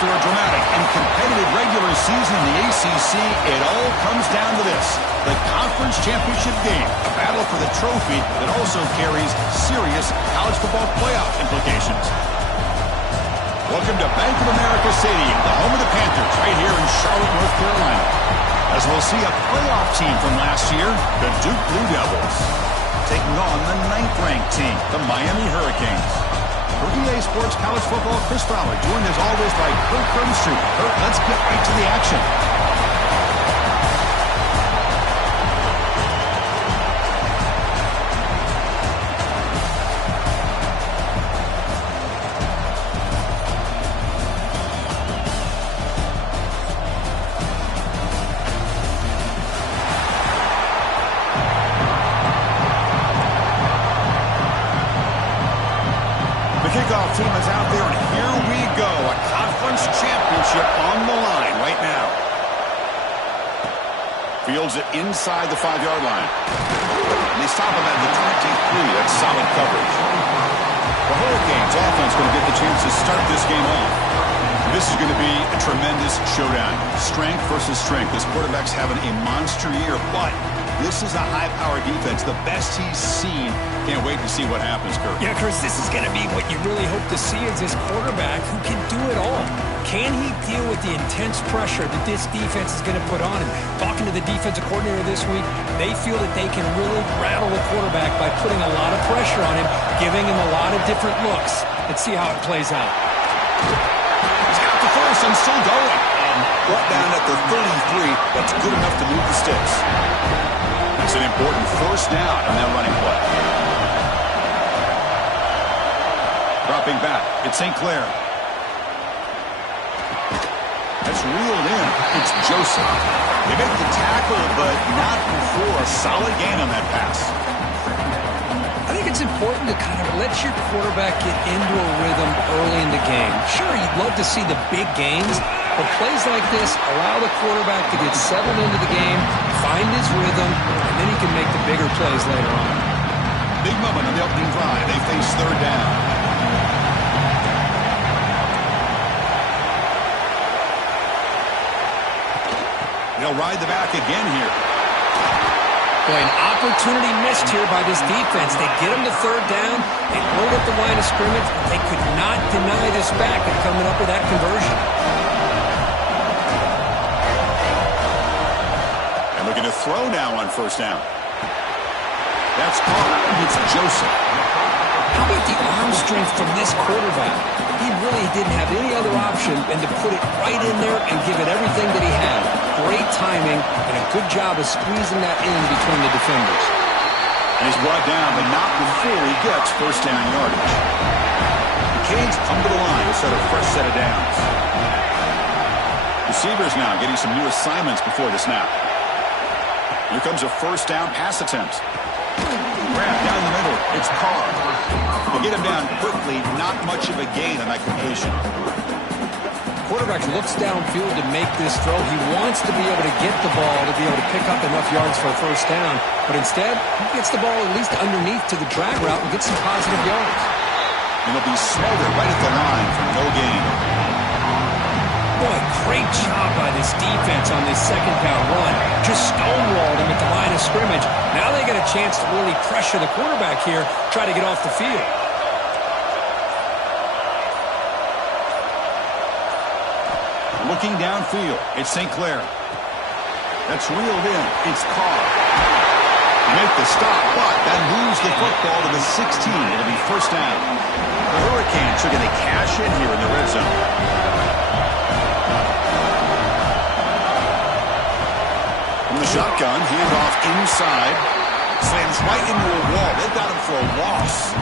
After a dramatic and competitive regular season in the ACC, it all comes down to this: the Conference Championship game, a battle for the trophy that also carries serious college football playoff implications. Welcome to Bank of America Stadium, the home of the Panthers, right here in Charlotte, North Carolina. As we'll see a playoff team from last year, the Duke Blue Devils, taking on the 9th-ranked team, the Miami Hurricanes. For EA Sports College Football, Chris Fowler, joined as always by Kurt Crudenstreet. Kurt, let's get right to the action. Kickoff team is out there, and here we go. A conference championship on the line right now. Fields it inside the 5-yard line. They stop him at the 23. That's solid coverage. The Hurricanes offense going to get the chance to start this game off. This is going to be a tremendous showdown. Strength versus strength. This quarterback's having a monster year, but this is a high-powered defense, the best he's seen. Can't wait to see what happens, Kurt. Yeah, Chris, this is going to be what you really hope to see is this quarterback who can do it all. Can he deal with the intense pressure that this defense is going to put on him? Talking to the defensive coordinator this week, they feel that they can really rattle the quarterback by putting a lot of pressure on him, giving him a lot of different looks. Let's see how it plays out. He's got the first and still going. Brought down at the 33. That's good enough to move the sticks. It's an important first down on that running play. Dropping back, it's St. Clair. That's reeled in. It's Joseph. They make the tackle, but not before a solid gain on that pass. I think it's important to kind of let your quarterback get into a rhythm early in the game. Sure, you'd love to see the big gains, but plays like this allow the quarterback to get settled into the game, find his rhythm, and then he can make the bigger plays later on. Big moment on the opening drive. They face third down. They'll ride the back again here. Boy, an opportunity missed here by this defense. They get him to third down. They hold up the line of scrimmage. They could not deny this back and coming up with that conversion. And looking to throw now on first down. That's caught. It's Joseph. How about the arm strength from this quarterback? He really didn't have any other option than to put it right in there and give it everything that he had. Great timing and a good job of squeezing that in between the defenders. And he's brought down, but not before he gets first down yardage. The Canes come to the line to set a fresh set of downs. Receivers now getting some new assignments before the snap. Here comes a first down pass attempt. Grab down the middle. It's Carr. We'll get him down quickly. Not much of a gain on that completion. Quarterback looks downfield to make this throw. He wants to be able to get the ball to be able to pick up enough yards for a first down. But instead, he gets the ball at least underneath to the drag route and gets some positive yards. And he'll be smothered right at the line for no gain. Boy, great job by this defense on this second down run. Just stonewalled him at the line of scrimmage. Now they get a chance to really pressure the quarterback here, try to get off the field. Looking downfield, it's St. Clair. That's reeled in. It's Carr. Make the stop, but that moves the football to the 16. It'll be first down. The Hurricanes are going to cash in here in the red zone. From the shotgun, handoff inside. Slams right into a wall. They've got him for a loss.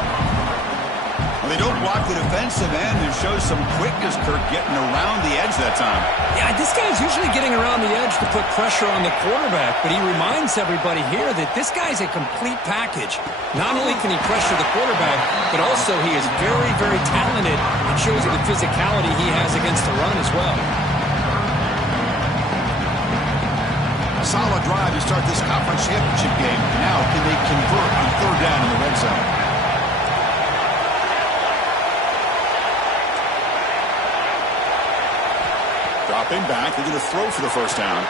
Well, they don't block the defensive end and show some quickness, Kirk, getting around the edge that time. Yeah, this guy's usually getting around the edge to put pressure on the quarterback, but he reminds everybody here that this guy's a complete package. Not only can he pressure the quarterback, but also he is very, very talented and shows you the physicality he has against the run as well. A solid drive to start this conference championship game. Now, can they convert on third down in the red zone? Dropping back, they're going to throw for the first down.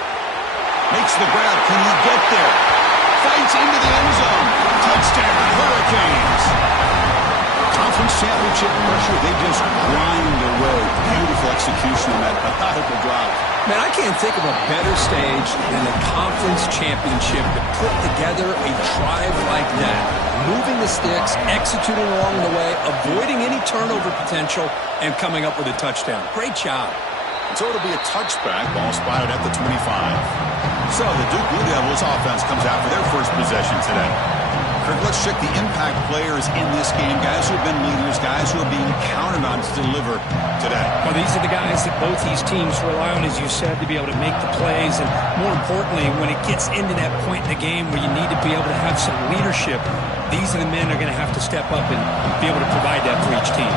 Makes the grab. Can he get there? Fights into the end zone. Touchdown, Hurricanes. Conference championship pressure, they just grind away. Beautiful execution on that methodical drive. Man, I can't think of a better stage than the conference championship to put together a drive like that. Moving the sticks, executing along the way, avoiding any turnover potential, and coming up with a touchdown. Great job. So it'll be a touchback. Ball spotted at the 25. So the Duke Blue Devils offense comes out for their first possession today. Kirk, let's check the impact players in this game. Guys who have been leaders, guys who are being counted on to deliver today. Well, these are the guys that both these teams rely on, as you said, to be able to make the plays. And more importantly, when it gets into that point in the game where you need to be able to have some leadership, these are the men that are going to have to step up and be able to provide that for each team.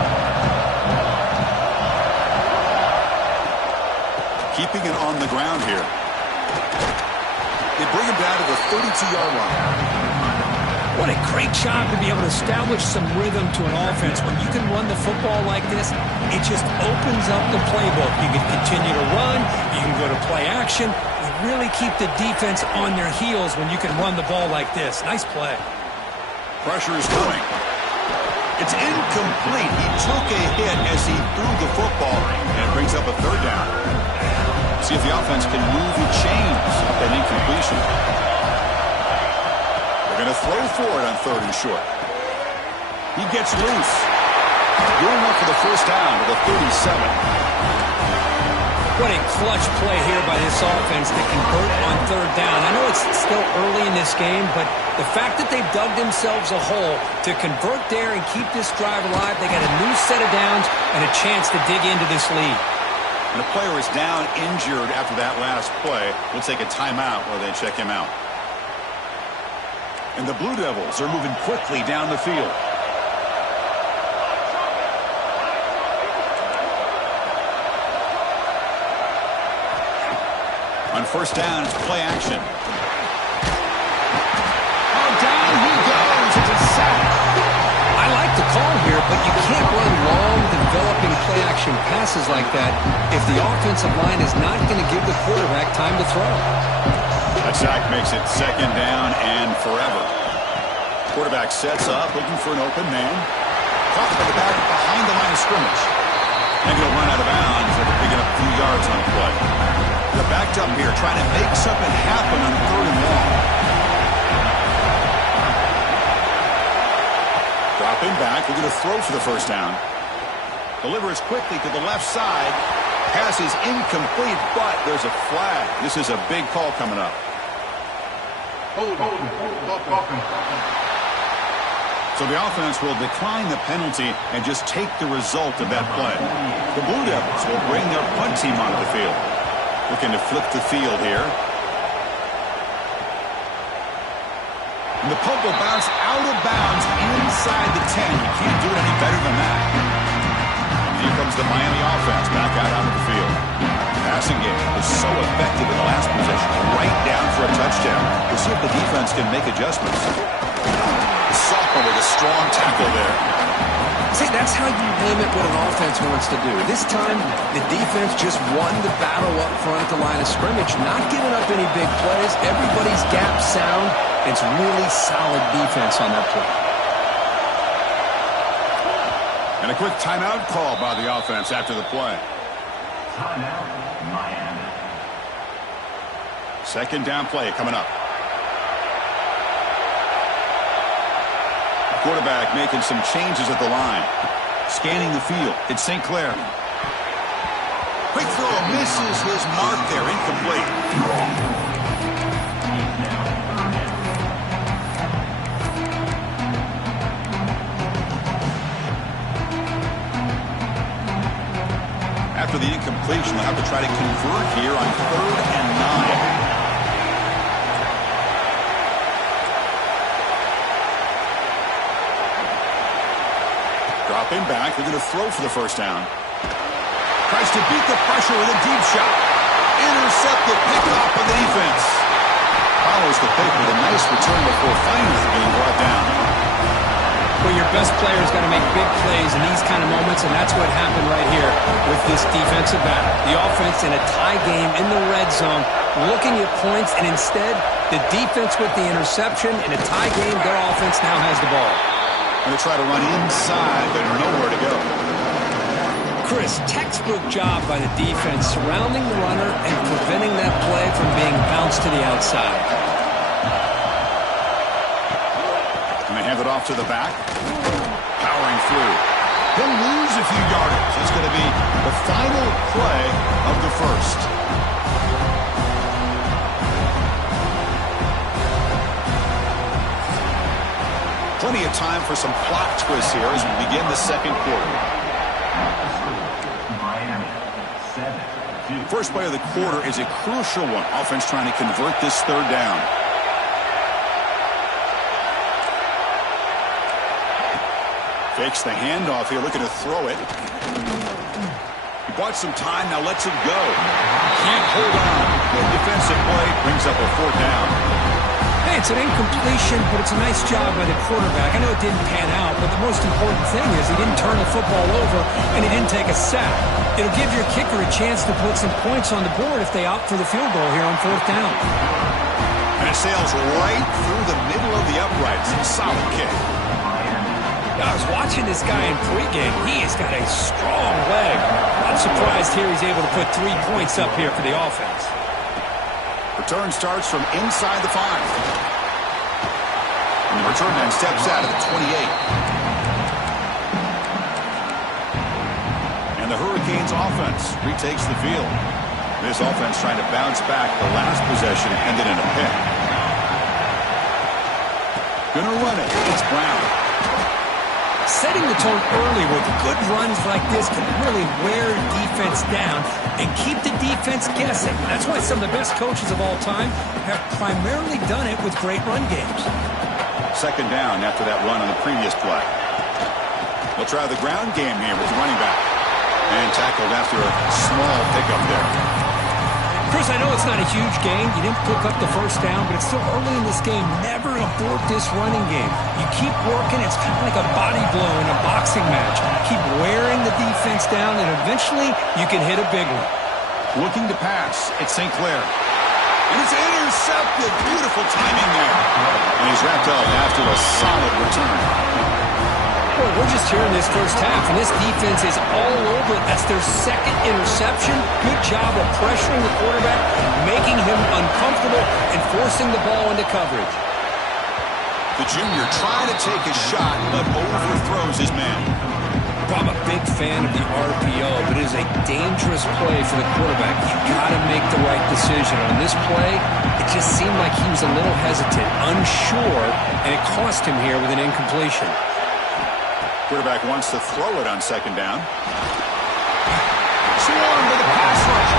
Keeping it on the ground here. They bring him down to the 32-yard line. What a great job to be able to establish some rhythm to an offense. When you can run the football like this, it just opens up the playbook. You can continue to run. You can go to play action. You really keep the defense on their heels when you can run the ball like this. Nice play. Pressure is coming. It's incomplete. He took a hit as he threw the football, and it brings up a third down. See if the offense can move the chains off that incompletion. They're going to throw for it on 3rd and short. He gets loose. Good enough for the first down to the 37. What a clutch play here by this offense to convert on 3rd down. I know it's still early in this game, but the fact that they've dug themselves a hole to convert there and keep this drive alive, they got a new set of downs and a chance to dig into this lead. And the player is down injured after that last play. We'll take a timeout while they check him out. And the Blue Devils are moving quickly down the field. On first down, it's play action. Oh, down he goes. It's a sack. I like the call here, but you can't run long, developing play-action passes like that if the offensive line is not going to give the quarterback time to throw. That sack makes it 2nd down and forever. Quarterback sets up, looking for an open man. Caught by the back behind the line of scrimmage. And he'll run out of bounds after picking up a few yards on the play. They're backed up here, trying to make something happen on 3rd and long. Dropping back, they're going to throw for the first down. Delivers quickly to the left side. Pass is incomplete, but there's a flag. This is a big call coming up. So the offense will decline the penalty and just take the result of that play. The Blue Devils will bring their punt team onto the field. Looking to flip the field here. And the punt will bounce out of bounds inside the 10. You can't do it any better than that. And here comes the Miami offense back out onto the field. Passing game was so effective in the last possession, right down for a touchdown. We'll see if the defense can make adjustments. The sophomore with a strong tackle there. See, that's how you limit what an offense wants to do. This time, the defense just won the battle up front at the line of scrimmage, not giving up any big plays. Everybody's gap sound. It's really solid defense on that play. And a quick timeout call by the offense after the play. Timeout, Miami. 2nd down play coming up. Quarterback making some changes at the line. Scanning the field. It's St. Clair. Quick throw misses his mark there. Incomplete. After the incompletion, they'll have to try to convert here on 3rd and 9. Dropping back, they're going to throw for the first down. Tries to beat the pressure with a deep shot. Intercepted, picked off by the defense. Follows the pick with a nice return before finally being brought down. Well, your best player's got to make big plays in these kind of moments, and that's what happened right here with this defensive battle. The offense in a tie game in the red zone, looking at points, and instead, the defense with the interception. In a tie game, their offense now has the ball. Going to try to run inside, but nowhere to go. Chris, textbook job by the defense surrounding the runner and preventing that play from being bounced to the outside. And they hand it off to the back. Powering through. He'll lose a few yardage. It's going to be the final play of the first. Plenty of time for some plot twists here as we begin the second quarter. First play of the quarter is a crucial one. Offense trying to convert this third down. Fakes the handoff here, looking to throw it. He bought some time, now lets it go. Can't hold on. The defensive play brings up a fourth down. Hey, it's an incompletion, but it's a nice job by the quarterback. I know it didn't pan out, but the most important thing is he didn't turn the football over and he didn't take a sack. It'll give your kicker a chance to put some points on the board if they opt for the field goal here on fourth down. And it sails right through the middle of the uprights. Solid kick. I was watching this guy in pregame. He has got a strong leg. I'm surprised here he's able to put 3 points up here for the offense. Return starts from inside the 5. And the return man steps out of the 28. And the Hurricanes offense retakes the field. This offense trying to bounce back. The last possession ended in a pick. Gonna run it. It's Brown. Setting the tone early with good runs like this can really wear defense down and keep the defense guessing. That's why some of the best coaches of all time have primarily done it with great run games. Second down after that run on the previous play. They'll try the ground game here with the running back. And tackled after a small pickup there. Chris, I know it's not a huge gain. You didn't pick up the first down, but it's still early in this game. Never abort this running game. You keep working. It's kind of like a body blow in a boxing match. Keep wearing the defense down, and eventually you can hit a big one. Looking to pass. It's St. Clair. And it's intercepted. Beautiful timing there. And he's wrapped up after a solid return. Well, we're just here in this first half, and this defense is all over it. That's their second interception. Good job of pressuring the quarterback, making him uncomfortable, and forcing the ball into coverage. The junior trying to take a shot, but overthrows his man. I'm a big fan of the RPO, but it is a dangerous play for the quarterback. You've got to make the right decision. On this play, it just seemed like he was a little hesitant, unsure, and it cost him here with an incompletion. Quarterback wants to throw it on second down. Swarmed with a pass rush.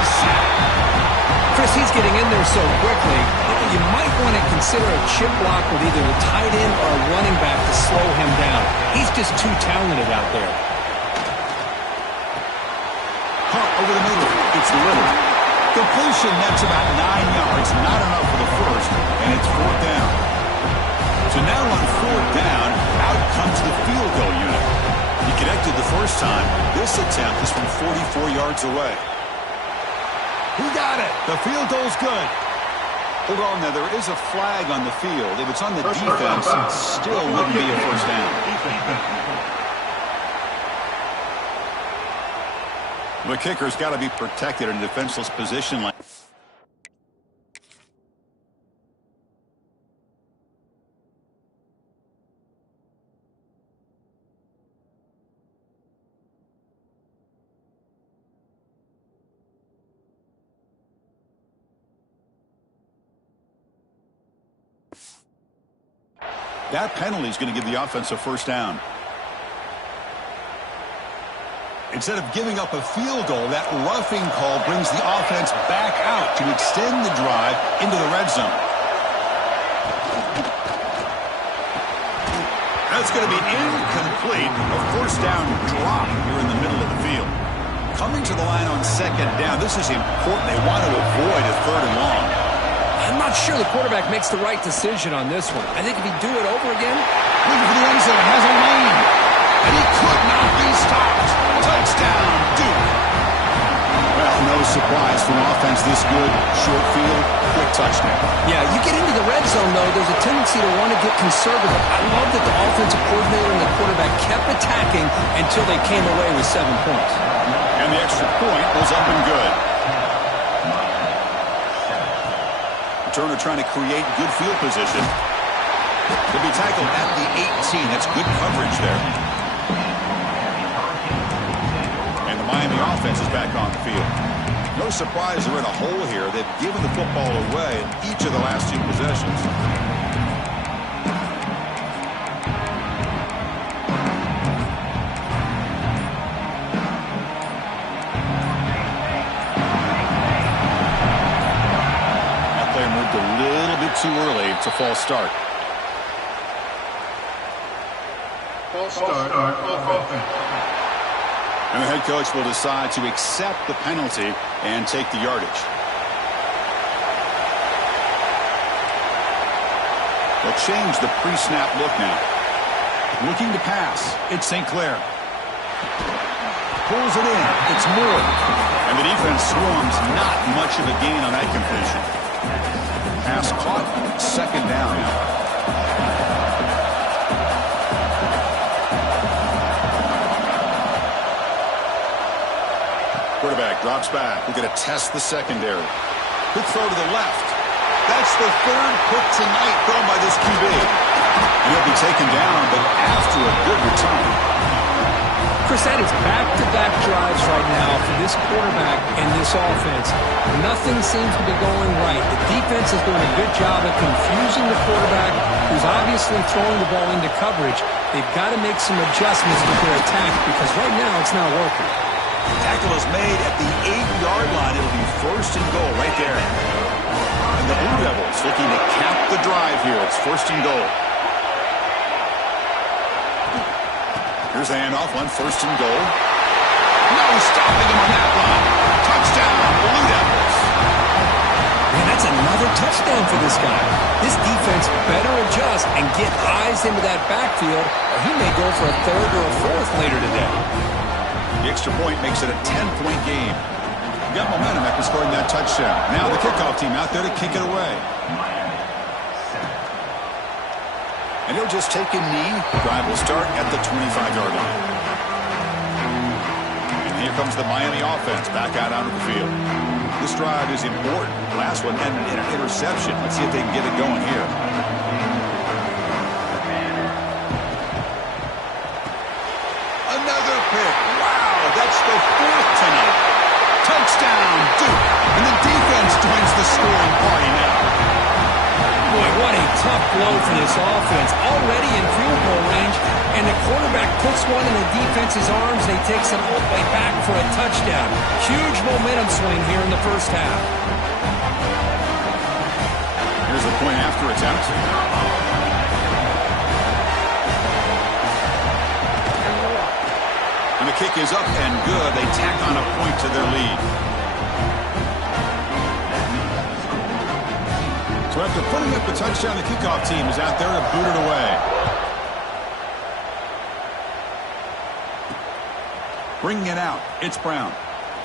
Chris, he's getting in there so quickly. You might want to consider a chip block with either the tight end or a running back to slow him down. He's just too talented out there. Hunt over the middle. It's Little. Completion, that's about 9 yards. Not enough for the first, and it's fourth down. So now on fourth down, out comes the field goal unit. He connected the first time. This attempt is from 44 yards away. He got it. The field goal's good. Hold on now. There is a flag on the field. If it's on the defense, it still wouldn't be a first down. The kicker's got to be protected in a defenseless position like that. Penalty is going to give the offense a first down. Instead of giving up a field goal, that roughing call brings the offense back out to extend the drive into the red zone. That's going to be incomplete. A first down drop here in the middle of the field. Coming to the line on second down, this is important. They want to avoid a third and long. I'm not sure the quarterback makes the right decision on this one. I think if he'd do it over again. Looking for the end zone, has a lane. And he could not be stopped. Touchdown, Duke. Well, no surprise from offense this good. Short field, quick touchdown. Yeah, you get into the red zone, though, there's a tendency to want to get conservative. I love that the offensive coordinator and the quarterback kept attacking until they came away with 7 points. And the extra point was up and good. Turner trying to create good field position. Could be tackled at the 18. That's good coverage there. And the Miami offense is back on the field. No surprise they're in a hole here. They've given the football away in each of the last 2 possessions. Too early. It's a false start. False start. Offense. And the head coach will decide to accept the penalty and take the yardage. They'll change the pre-snap look now. Looking to pass. It's St. Clair. Pulls it in. It's Moore. And the defense swarms. Not much of a gain on that completion. Pass caught, 2nd down now. Quarterback drops back. We're going to test the secondary. Quick throw to the left. That's the 3rd pick tonight thrown by this QB. And he'll be taken down, but after a good return. Chris, that is back-to-back drives right now for this quarterback and this offense. Nothing seems to be going right. The defense is doing a good job of confusing the quarterback, who's obviously throwing the ball into coverage. They've got to make some adjustments with their attack because right now it's not working. Tackle is made at the 8-yard line. It'll be 1st and goal right there. And the Blue Devils looking to cap the drive here. It's 1st and goal. Here's the handoff on 1st and goal. No stopping him on that line. Touchdown, Blue Devils. Man, that's another touchdown for this guy. This defense better adjust and get eyes into that backfield, or he may go for a 3rd or a 4th later today. The extra point makes it a 10-point game. Got momentum after scoring that touchdown. Now the kickoff team out there to kick it away. And he'll just take a knee. Drive will start at the 25-yard line. And here comes the Miami offense back out onto the field. This drive is important. Last one ended in an interception. Let's see if they can get it going here. Another pick. Wow, that's the 4th tonight. Touchdown, Duke. And the defense joins the scoring party now. Boy, what a tough blow for this offense. Already in field goal range, and the quarterback puts one in the defense's arms, and he takes it all the way back for a touchdown. Huge momentum swing here in the 1st half. Here's the point after attempt. And the kick is up and good. They tack on a point to their lead. So after putting up the touchdown, the kickoff team is out there to boot it away. Bringing it out, it's Brown.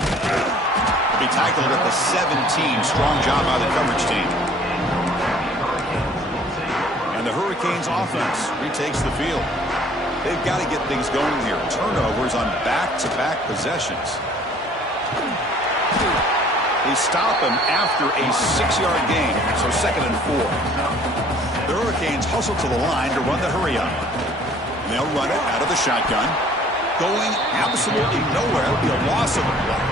He'll be tackled at the 17. Strong job by the coverage team. And the Hurricanes offense retakes the field. They've got to get things going here. Turnovers on back-to-back possessions. They stop him after a 6-yard gain, so 2nd and 4. The Hurricanes hustle to the line to run the hurry-up. And they'll run it out of the shotgun. Going absolutely nowhere. It'll be a loss of a play.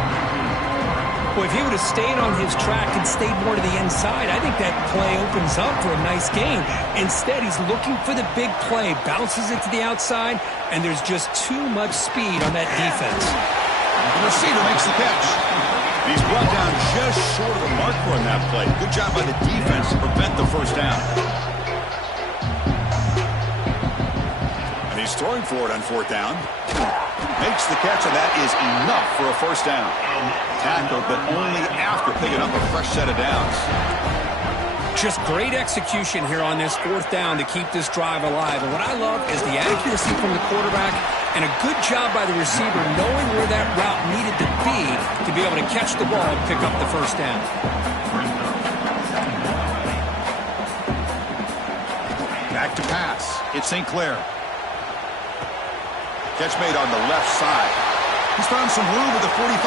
Well, if he would have stayed on his track and stayed more to the inside, I think that play opens up for a nice gain. Instead, he's looking for the big play, bounces it to the outside, and there's just too much speed on that defense. The receiver makes the catch. He's brought down just short of the marker on that play. Good job by the defense to prevent the 1st down. And he's throwing for it on 4th down. Makes the catch, and that is enough for a 1st down. Tackled, but only after picking up a fresh set of downs. Just great execution here on this fourth down to keep this drive alive. And what I love is the accuracy from the quarterback and a good job by the receiver knowing where that route needed to be able to catch the ball and pick up the first down. Back to pass. It's St. Clair. Catch made on the left side. He's found some room at the 45.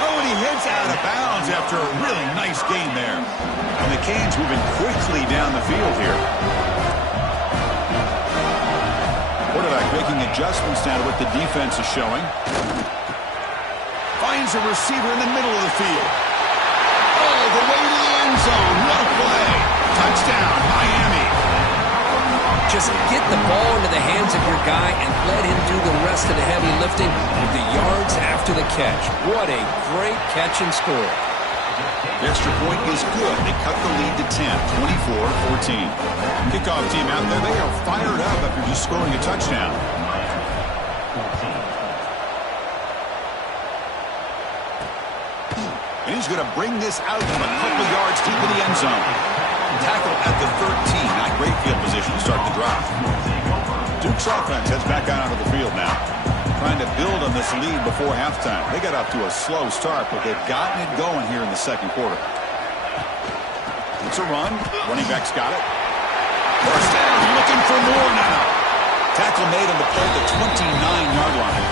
Oh, and he heads out of bounds after a really nice gain there. And the Canes moving quickly down the field here. Quarterback making adjustments now to what the defense is showing. Finds a receiver in the middle of the field. Oh, the way to the end zone. What a play. Touchdown, Miami. Just get the ball into the hands of your guy and let him do the rest of the heavy lifting with the yards after the catch. What a great catch and score. The extra point is good. They cut the lead to 10, 24-14. Kickoff team out there, they are fired up after just scoring a touchdown. And he's going to bring this out from a couple yards deep in the end zone. Tackle at the 13. Not great field position to start the drive. Duke's offense heads back out onto the field now. Trying to build on this lead before halftime. They got off to a slow start, but they've gotten it going here in the second quarter. It's a run. Running back's got it. First down, looking for more now. Tackle made on the play at the 29-yard line.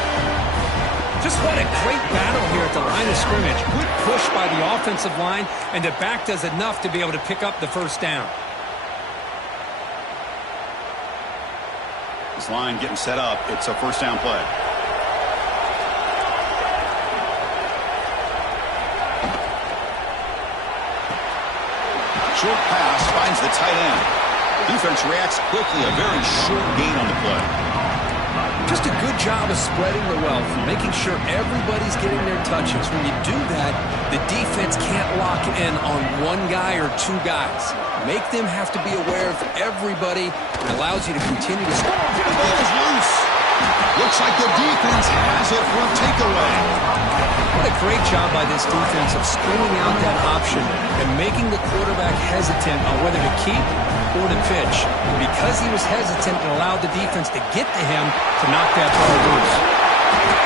Just what a great battle here at the line of scrimmage. Good push by the offensive line, and the back does enough to be able to pick up the first down. This line getting set up. It's a first down play. Short pass finds the tight end. Defense reacts quickly. A very short gain on the play. Just a good job of spreading the wealth, making sure everybody's getting their touches. When you do that, the defense can't lock in on one guy or two guys. Make them have to be aware of everybody. It allows you to continue to score. The ball is loose. Looks like the defense has it for a takeaway. What a great job by this defense of stringing out that option and making the quarterback hesitant on whether to keep or to pitch. Because he was hesitant, it allowed the defense to get to him to knock that ball loose.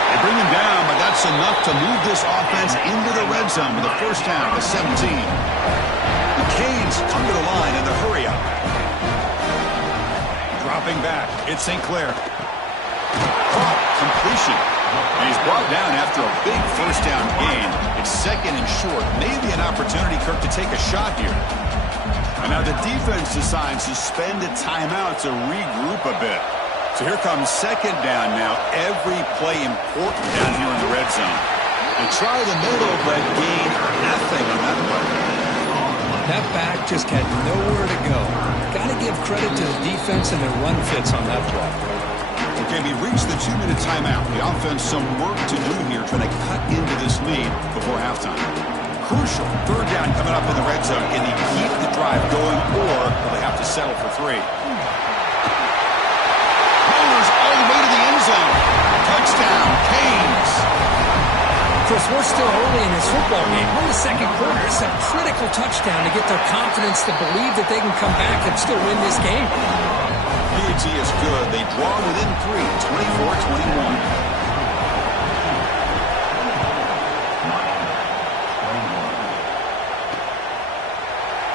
They bring him down, but that's enough to move this offense into the red zone with a first down to 17. The Canes come to the line in the hurry up. Dropping back, it's St. Clair. Completion. And he's brought down after a big first down gain. It's second and short. Maybe an opportunity, Kirk, to take a shot here. And now the defense decides to spend a timeout to regroup a bit. So here comes second down now. Every play important down here in the red zone. They try the middle, but gain nothing on that play. That back just had nowhere to go. Got to give credit to the defense and their run fits on that play. Okay, we reached the 2-minute timeout. The offense some work to do here, trying to cut into this lead before halftime. Crucial third down coming up in the red zone. Can they keep the drive going, or will they have to settle for 3? Bowlers all the way to the end zone. Touchdown, Canes. Chris, we're still early in this football game. We're in the second quarter. It's a critical touchdown to get their confidence to believe that they can come back and still win this game. PAT is good. They draw within 3, 24-21.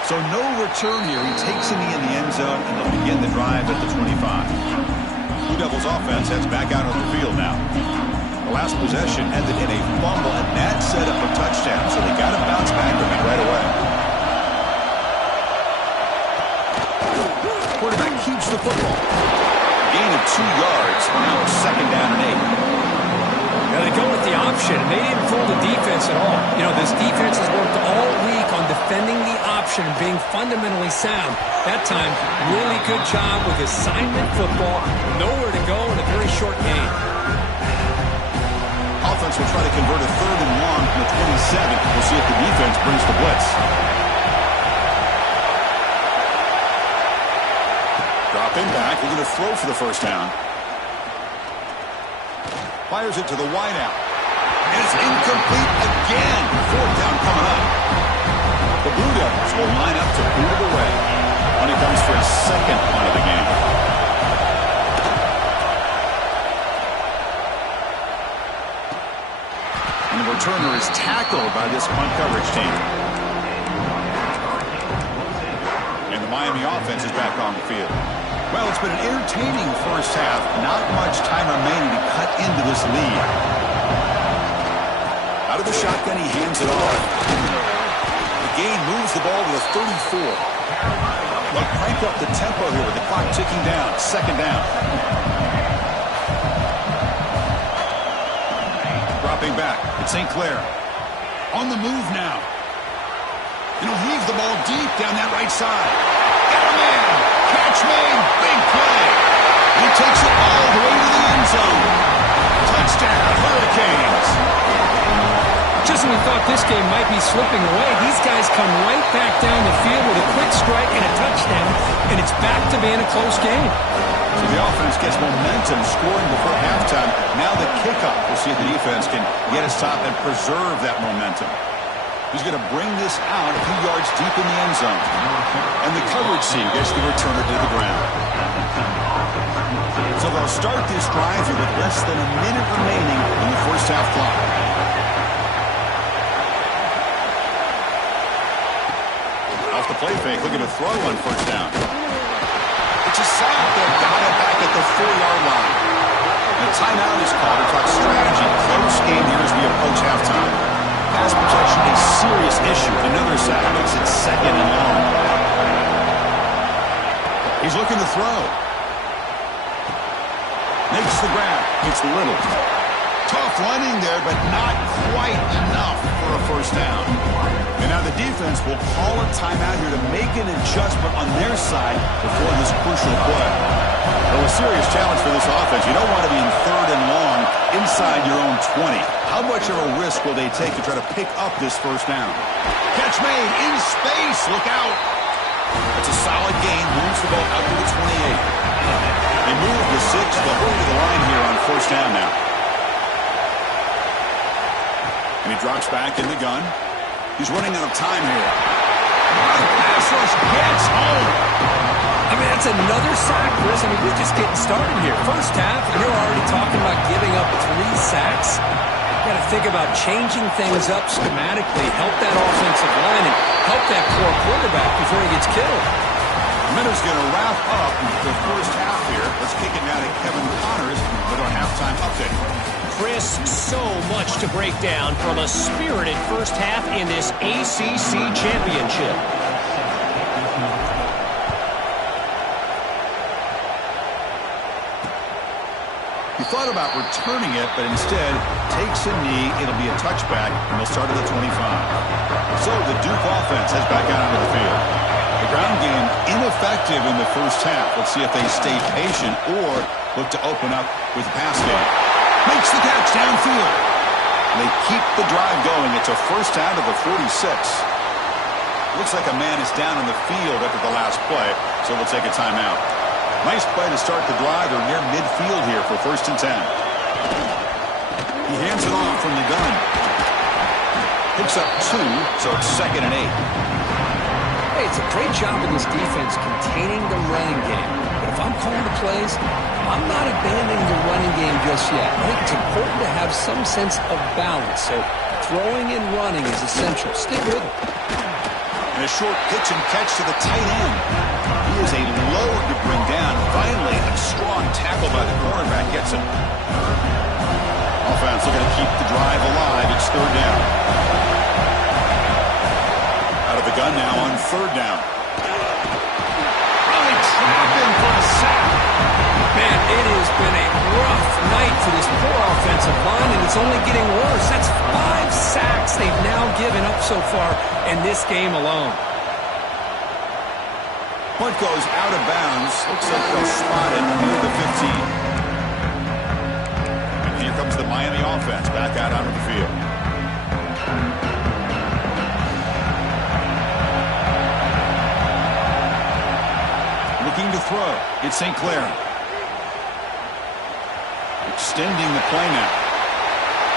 So no return here. He takes him in the end zone, and they'll begin the drive at the 25. Blue Devils offense heads back out on the field now. The last possession ended in a fumble, and that set up a touchdown, so they got to bounce back from it right away. Quarterback keeps the football. Gain of 2 yards. Now second down and 8. Now they go with the option. They didn't fool the defense at all. You know, this defense has worked all week on defending the option and being fundamentally sound. That time, really good job with assignment football. Nowhere to go in a very short game. Offense will try to convert a 3rd and long from the 27. We'll see if the defense brings the blitz. Dropping back. We're going to throw for the first down. Fires it to the wideout. And it's incomplete again. 4th down coming up. The Blue Devils will line up to second punt of the game. And the returner is tackled by this punt coverage team. And the Miami offense is back on the field. Well, it's been an entertaining first half. Not much time remaining to cut into this lead. Out of the shotgun, he hands it off. The gain moves the ball to the 34. They'll crank up the tempo here with the clock ticking down. Second down. Dropping back. It's St. Clair. On the move now. And he'll heave the ball deep down that right side. Got a man. Catch made. Big play. He takes it all the way to the end zone. Touchdown, Hurricanes. Just when we thought this game might be slipping away, these guys come right back down the field with a quick strike and a touchdown, and it's back to being a close game. So the offense gets momentum scoring before halftime. Now the kickoff. We'll see if the defense can get his top and preserve that momentum. He's going to bring this out a few yards deep in the end zone. And the coverage team gets the returner to the ground. So they'll start this drive here with less than a minute remaining in the first half clock. Off the play fake, looking to throw on first down. It's a sack. They've got it back at the 4-yard line. The timeout is called to talk strategy. Close game here as we approach halftime. Pass protection a serious issue. Another sack makes it second and long. He's looking to throw. Makes the grab. It's Little. Tough running there, but not quite enough for a first down. And now the defense will call a timeout here to make an adjustment on their side before this crucial play. Well, a serious challenge for this offense. You don't want to be in third and long inside your own 20. How much of a risk will they take to try to pick up this first down? Catch made in space. Look out. That's a solid gain. Moves the ball out to the 28. They move the 6. They'll go to the line here on first down now. And he drops back in the gun. He's running out of time here. Pass rush gets home. I mean, that's another sack, Chris. I mean, we're just getting started here. First half, and you're already talking about giving up 3 sacks. You've got to think about changing things up schematically, help that offensive line, and help that poor quarterback before he gets killed. Minutes going to wrap up the first half here. Let's kick it now to Kevin Connors with our halftime update. Chris, so much to break down from a spirited first half in this ACC Championship. He thought about returning it, but instead takes a knee. It'll be a touchback, and they'll start at the 25. So the Duke offense heads back out onto the field. The ground game ineffective in the first half. Let's see if they stay patient or look to open up with the pass game. Makes the catch downfield. They keep the drive going. It's a first down to the 46. Looks like a man is down on the field after the last play, so we'll take a timeout. Nice play to start the drive. They're near midfield here for first and 10. He hands it off from the gun. Picks up 2, so it's second and 8. Hey, it's a great job of this defense containing the running game. But if I'm calling the plays, I'm not abandoning the running game just yet. I think it's important to have some sense of balance. So throwing and running is essential. Stick with it. And a short pitch and catch to the tight end. He is a load to bring down. Finally, a strong tackle by the cornerback gets him. Offense looking to keep the drive alive. It's third down. Out of the gun now on third down. Probably trapping for a sack. Man, it has been a rough night for this poor offensive line, and it's only getting worse. That's 5 sacks they've now given up so far in this game alone. Punt goes out of bounds. Looks like they'll spot it near the 15. And here comes the Miami offense back out onto the field. Looking to throw. It's St. Clair. Extending the play now.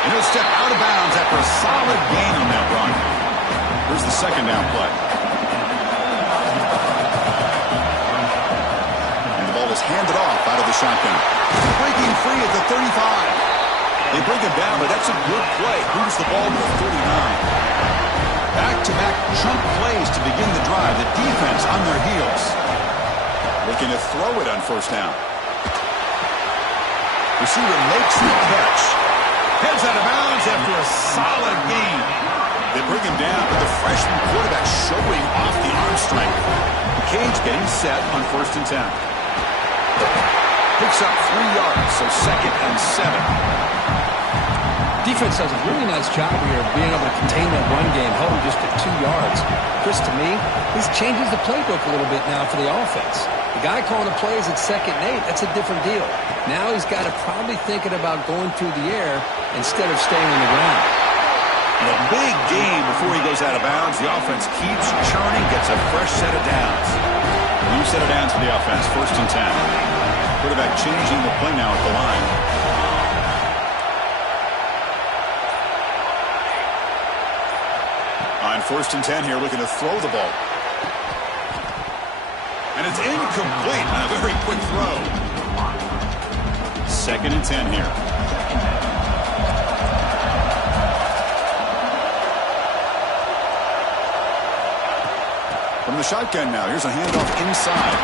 And he'll step out of bounds after a solid gain on that run. Here's the second down play. is handed off out of the shotgun. Breaking free at the 35. They bring him down, but that's a good play. Moves the ball to the 39. Back-to-back chunk plays to begin the drive. The defense on their heels. Looking to throw it on first down. Receiver makes the catch. Heads out of bounds after a solid gain. They bring him down, but the freshman quarterback showing off the arm strength. Cage getting set on 1st and 10. Picks up 3 yards, so 2nd and 7. Defense does a really nice job here of being able to contain that run game, held him just at 2 yards. Chris, to me, this changes the playbook a little bit now for the offense. The guy calling the plays at 2nd and 8, that's a different deal. Now he's got to probably thinking about going through the air instead of staying on the ground. A big game before he goes out of bounds. The offense keeps churning, gets a fresh set of downs. New set of downs for the offense, 1st and 10. Quarterback changing the play now at the line. On 1st and 10 here, looking to throw the ball. And it's incomplete on a very quick throw. 2nd and 10 here. From the shotgun now, here's a handoff inside.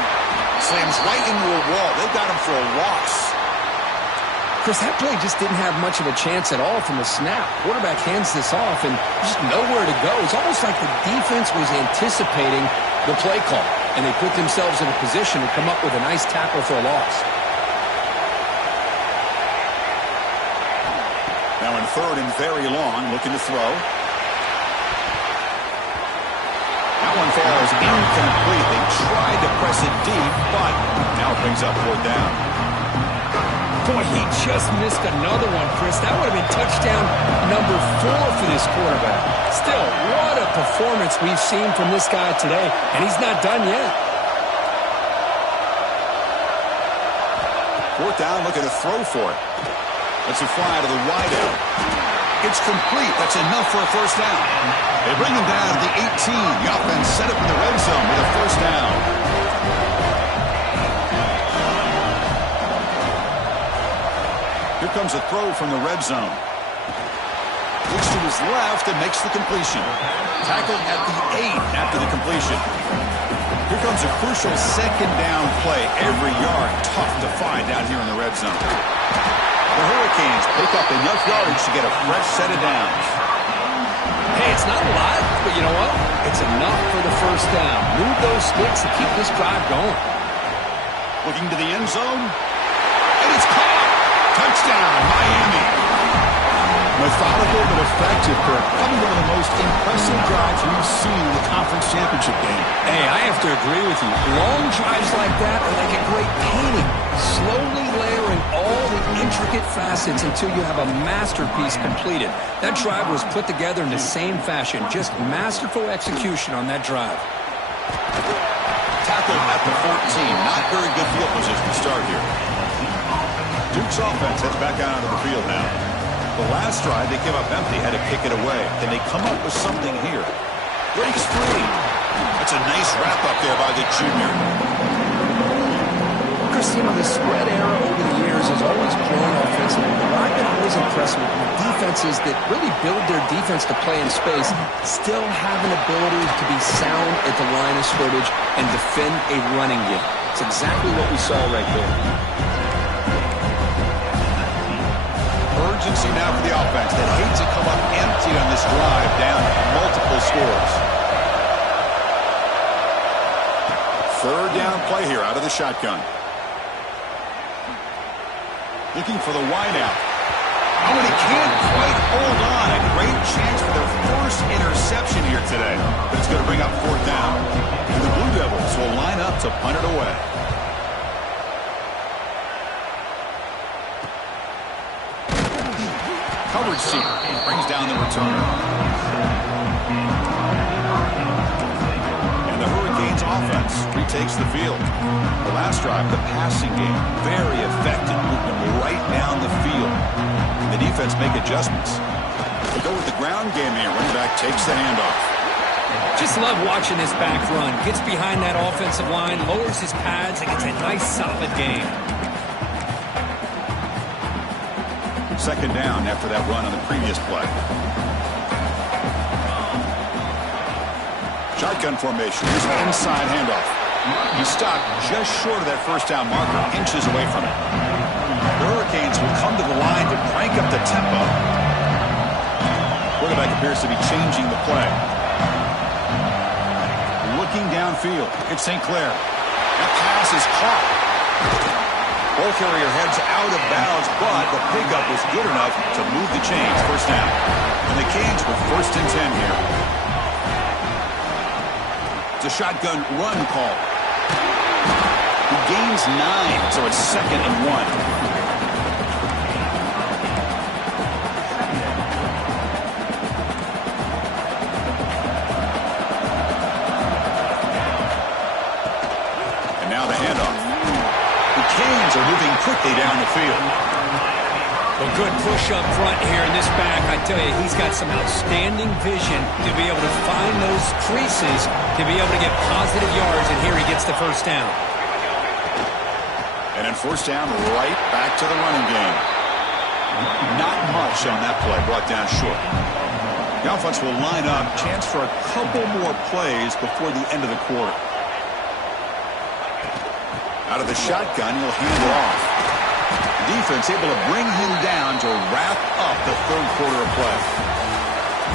Slams right into a wall. They got him for a loss. Chris, that play just didn't have much of a chance at all from the snap. Quarterback hands this off and just nowhere to go. It's almost like the defense was anticipating the play call, and they put themselves in a position to come up with a nice tackle for a loss. Now in 3rd and very long, looking to throw. That one falls incomplete. They tried to press it deep, but now it brings up 4th down. Boy, he just missed another one, Chris. That would have been touchdown number 4 for this quarterback. Still, what a performance we've seen from this guy today, and he's not done yet. 4th down, looking to throw for it. That's a fly to the wideout. It's complete. That's enough for a 1st down. They bring him down to the 18. The offense set up in the red zone with a 1st down. Here comes a throw from the red zone. Looks to his left and makes the completion. Tackled at the 8 after the completion. Here comes a crucial 2nd down play. Every yard tough to find down here in the red zone. The Hurricanes pick up enough yardage to get a fresh set of downs. Hey, it's not a lot, but you know what? It's enough for the 1st down. Move those sticks and keep this drive going. Looking to the end zone. And it's caught. Touchdown, Miami. Methodical but effective, Kirk. Probably one of the most impressive drives we've seen in the conference championship game. Hey, I have to agree with you. Long drives like that are like a great painting. Slowly layering all the intricate facets until you have a masterpiece completed. That drive was put together in the same fashion. Just masterful execution on that drive. Tackled at the 14. Not very good field position to start here. Duke's offense heads back out onto the field now. The last drive, they came up empty, had to kick it away. Can they come up with something here? Breaks free. That's a nice wrap-up there by the junior. Chris, you know, the spread era over the years has always grown offensively. But I've been always impressed with defenses that really build their defense to play in space, still have an ability to be sound at the line of scrimmage and defend a running game. It's exactly what we saw right there. Urgency now for the offense that hates to come up empty on this drive, down multiple scores. 3rd down play here out of the shotgun. Looking for the wideout. Oh, and he can't quite hold on. A great chance for their first interception here today. But it's going to bring up 4th down. And the Blue Devils will line up to punt it away. Coverage seat brings down the returner. And the Hurricanes offense retakes the field. The last drive, the passing game, very effective, moving right down the field. And the defense make adjustments. They go with the ground game here. Running back takes the handoff. Just love watching this back run. Gets behind that offensive line, lowers his pads, and gets a nice, solid gain. Second down after that run on the previous play. Shotgun formation. Here's an inside handoff. He stopped just short of that first down marker, inches away from it. The Hurricanes will come to the line to crank up the tempo. Quarterback appears to be changing the play. Looking downfield. It's St. Clair. That pass is caught. Ball carrier heads out of bounds, but the pickup was good enough to move the chains. First down. And the Canes with 1st and 10 here. It's a shotgun run call. He gains 9, so it's 2nd and 1. Are moving quickly down the field. Well, good push up front here in this back. I tell you, he's got some outstanding vision to be able to find those creases, to be able to get positive yards, and here he gets the first down. And then first down, right back to the running game. Not much on that play, brought down short. The offense will line up, chance for a couple more plays before the end of the quarter. Out of the shotgun, he'll hand it off. Defense able to bring him down to wrap up the 3rd quarter of play.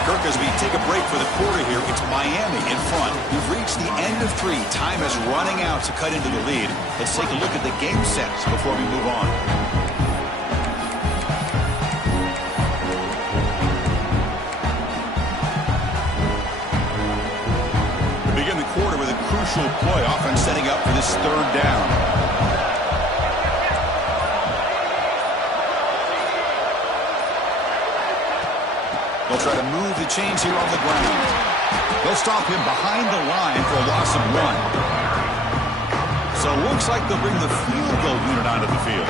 Kirk, as we take a break for the quarter here, it's Miami in front. We've reached the end of 3. Time is running out to cut into the lead. Let's take a look at the game sets before we move on. Begin the quarter with a crucial play. Offense setting up for this 3rd down. They'll try to move the chains here on the ground. They'll stop him behind the line for a loss of 1. So it looks like they'll bring the field goal unit onto the field.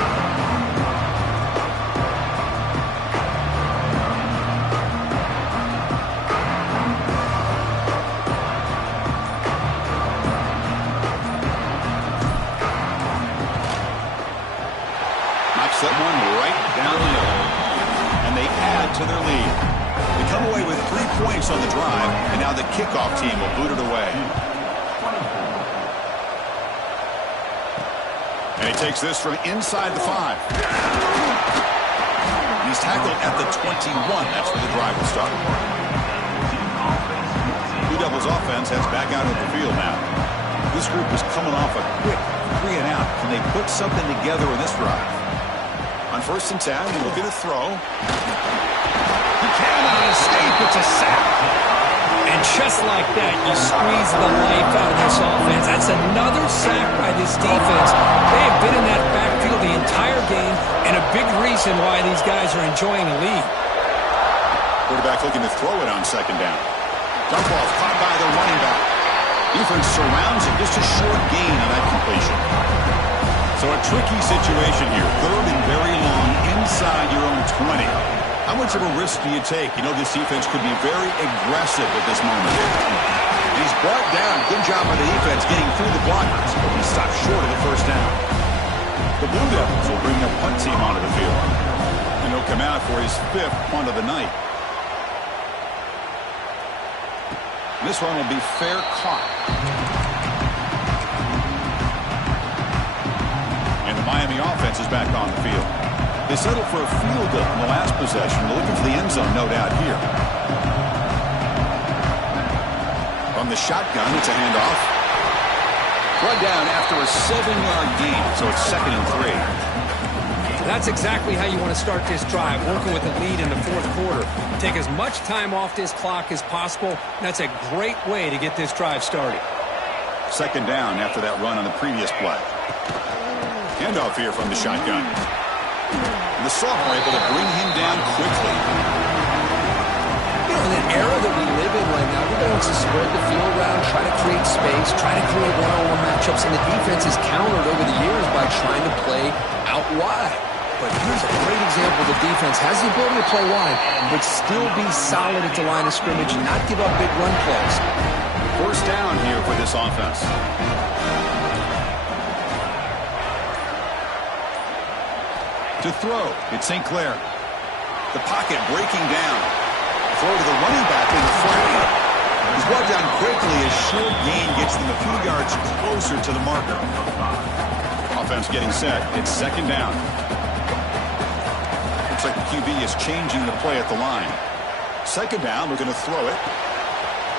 That one right down the middle. And they add to their lead. They come away with 3 points on the drive, and now the kickoff team will boot it away. And he takes this from inside the 5. He's tackled at the 21. That's where the drive will start. Blue Devils offense has back out of the field now. This group is coming off a quick 3 and out. Can they put something together in this drive? On 1st and 10, he will get a throw. He cannot escape. It's a sack. And just like that, you squeeze the life out of this offense. That's another sack by this defense. They have been in that backfield the entire game, and a big reason why these guys are enjoying the lead. Quarterback looking to throw it on 2nd down. Dump off caught by the running back. Defense surrounds him. Just a short gain on that completion. So a tricky situation here. 3rd and very long inside your own 20. How much of a risk do you take? You know this defense could be very aggressive at this moment. He's brought down. Good job by the defense getting through the blockers, but he stopped short of the first down. The Blue Devils will bring their punt team onto the field. And he'll come out for his 5th punt of the night. This one will be fair caught. And the Miami offense is back on the field. They settled for a field goal in the last possession. They're looking for the end zone, no doubt, here. From the shotgun, it's a handoff. Brought down after a 7-yard gain, so it's 2nd and 3. That's exactly how you want to start this drive, working with the lead in the 4th quarter. Take as much time off this clock as possible. That's a great way to get this drive started. 2nd down after that run on the previous play. Handoff here from the shotgun. And the sophomore able to bring him down quickly. You know, in an era that we live in right now, everybody wants to spread the field around, try to create space, try to create one-on-one matchups, and the defense is countered over the years by trying to play out wide. but here's a great example. The defense has the ability to play wide, but still be solid at the line of scrimmage and not give up big run plays. First down here for this offense. To throw, it's St. Clair. The pocket breaking down. Throw to the running back in the front. He's brought down quickly as short gain gets them a few yards closer to the marker. Offense getting set. It's second down. Looks like the QB is changing the play at the line. Second down, we're going to throw it.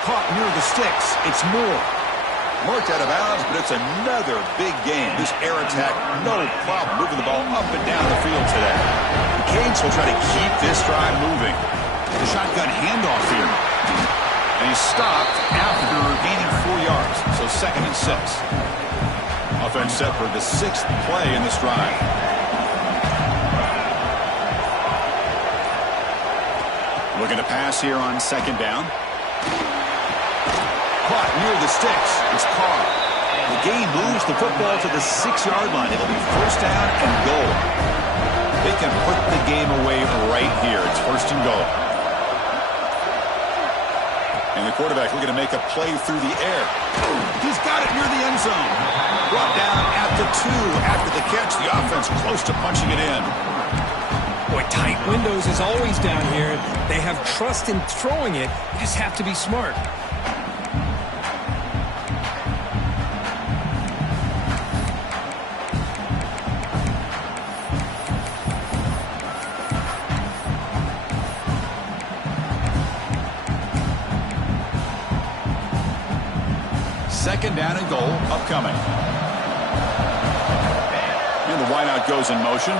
Caught near the sticks. It's Moore. Marked out of bounds, but it's another big game. This air attack, no problem moving the ball up and down the field today. The Canes will try to keep this drive moving. The shotgun handoff here. And he's stopped after gaining 4 yards. So second and 6. Offense set for the 6th play in this drive. Looking to pass here on second down. Caught near the sticks. It's Carr. The game moves the football to the 6-yard line. It'll be first down and goal. They can put the game away right here. It's first and goal. And the quarterback looking to make a play through the air. He's got it near the end zone. Brought down at the 2 after the catch. The offense close to punching it in. Boy, tight windows is always down here. They have trust in throwing it. You just have to be smart. Second down and goal upcoming. And the wideout goes in motion.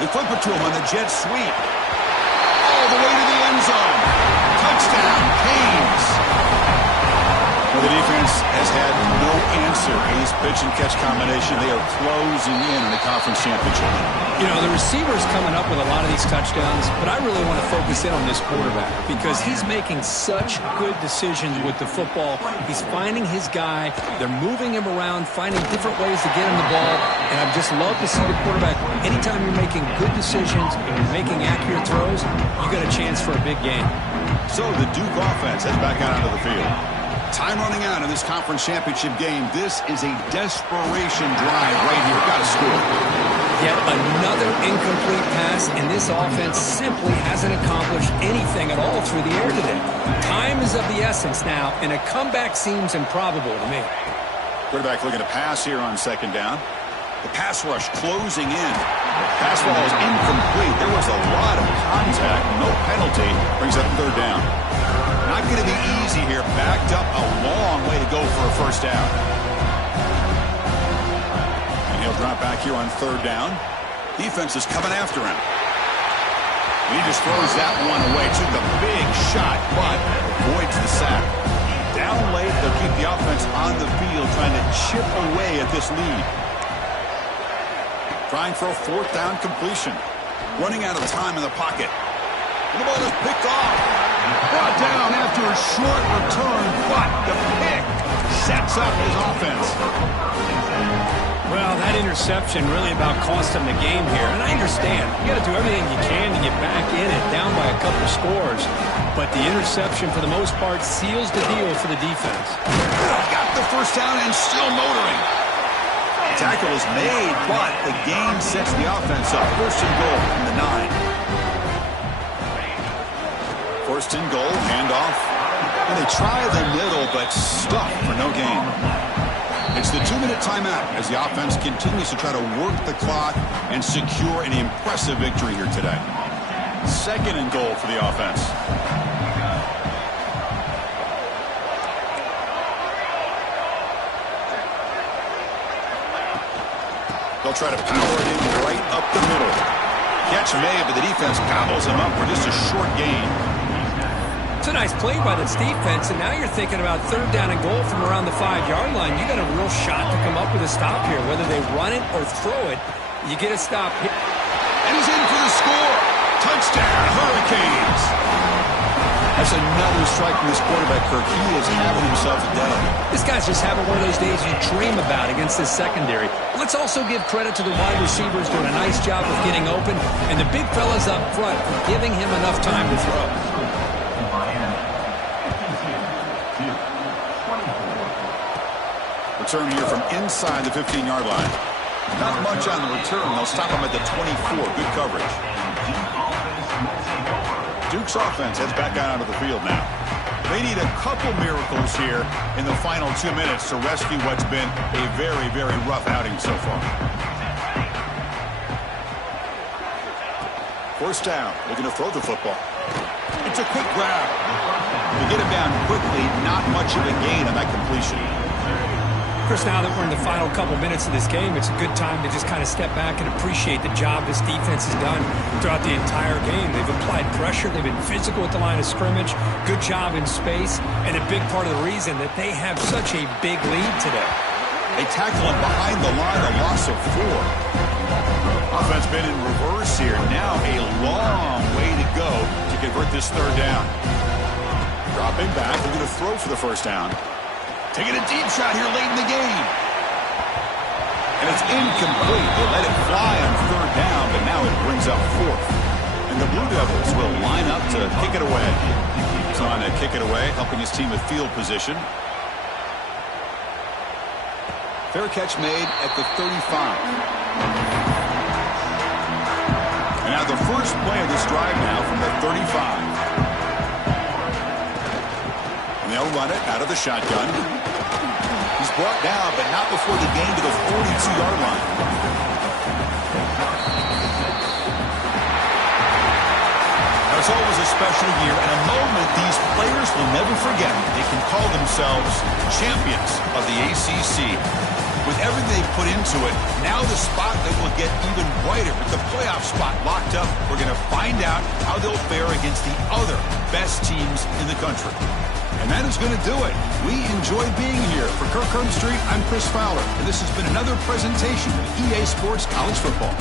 They flip it to him on the jet sweep. All the way to the end zone. Touchdown, Canes. Well, the defense has had no answer in this pitch and catch combination. They are closing in the conference championship. You know, the receiver's coming up with a lot of these touchdowns, but I really want to focus in on this quarterback because he's making such good decisions with the football. He's finding his guy. They're moving him around, finding different ways to get him the ball, and I just love to see the quarterback. Anytime you're making good decisions and you're making accurate throws, you got a chance for a big game. So the Duke offense heads back out onto the field. Time running out in this conference championship game. This is a desperation drive right here. Got to score. Yet another incomplete pass, and this offense simply hasn't accomplished anything at all through the air today. Time is of the essence now, and a comeback seems improbable to me. Quarterback looking to pass here on second down. The pass rush closing in. Pass ball is incomplete. There was a lot of contact. No penalty. Brings up third down. Not going to be easy here. Backed up a long way to go for a first down. And he'll drop back here on third down. Defense is coming after him. He just throws that one away. Took a big shot, but avoids the sack. Down late, they'll keep the offense on the field, trying to chip away at this lead. Trying for a fourth down completion. Running out of time in the pocket. And the ball is picked off. Brought down after a short return, but the pick sets up his offense. Well, that interception really about cost him the game here. And I understand. You got to do everything you can to get back in it, down by a couple scores. But the interception, for the most part, seals the deal for the defense. Got the first down and still motoring. The tackle is made, but the gain sets the offense up. First and goal from the 9. First and goal, handoff. And they try the middle, but stuck for no gain. It's the 2-minute timeout as the offense continues to try to work the clock and secure an impressive victory here today. Second and goal for the offense. They'll try to power it in right up the middle. Catch made, but the defense gobbles him up for just a short gain. It's a nice play by this defense, and now you're thinking about third down and goal from around the 5-yard line. You got a real shot to come up with a stop here. Whether they run it or throw it, you get a stop here. And he's in for the score. Touchdown, Hurricanes. That's another strike from this quarterback, Kirk. He is having himself a day. This guy's just having one of those days you dream about against this secondary. Let's also give credit to the wide receivers doing a nice job of getting open, and the big fellas up front for giving him enough time to throw. Return here from inside the 15-yard line. Not much on the return. They'll stop him at the 24. Good coverage. Duke's offense heads back out onto the field now. They need a couple miracles here in the final 2 minutes to rescue what's been a very, very rough outing so far. First down, looking to throw the football. It's a quick grab. To get him down quickly, not much of a gain on that completion. Chris, now that we're in the final couple minutes of this game, it's a good time to just kind of step back and appreciate the job this defense has done throughout the entire game. They've applied pressure. They've been physical at the line of scrimmage. Good job in space. And a big part of the reason that they have such a big lead today. They tackle him behind the line, a loss of 4. Offense been in reverse here. Now a long way to go to convert this third down. Dropping back, they're going to throw for the first down. Taking a deep shot here late in the game. And it's incomplete. They let it fly on third down, but now it brings up 4th. And the Blue Devils will line up to kick it away. He's on to kick it away, helping his team with field position. Fair catch made at the 35. And now the first play of this drive now from the 35. They'll run it out of the shotgun. He's brought down, but not before the gain to the 42-yard line. Now, it's always a special year and a moment these players will never forget. They can call themselves champions of the ACC. With everything they put into it, now the spot that will get even brighter with the playoff spot locked up. We're going to find out how they'll fare against the other best teams in the country. And that is going to do it. We enjoy being here. For Kirk Street, I'm Chris Fowler, and this has been another presentation of EA Sports College Football.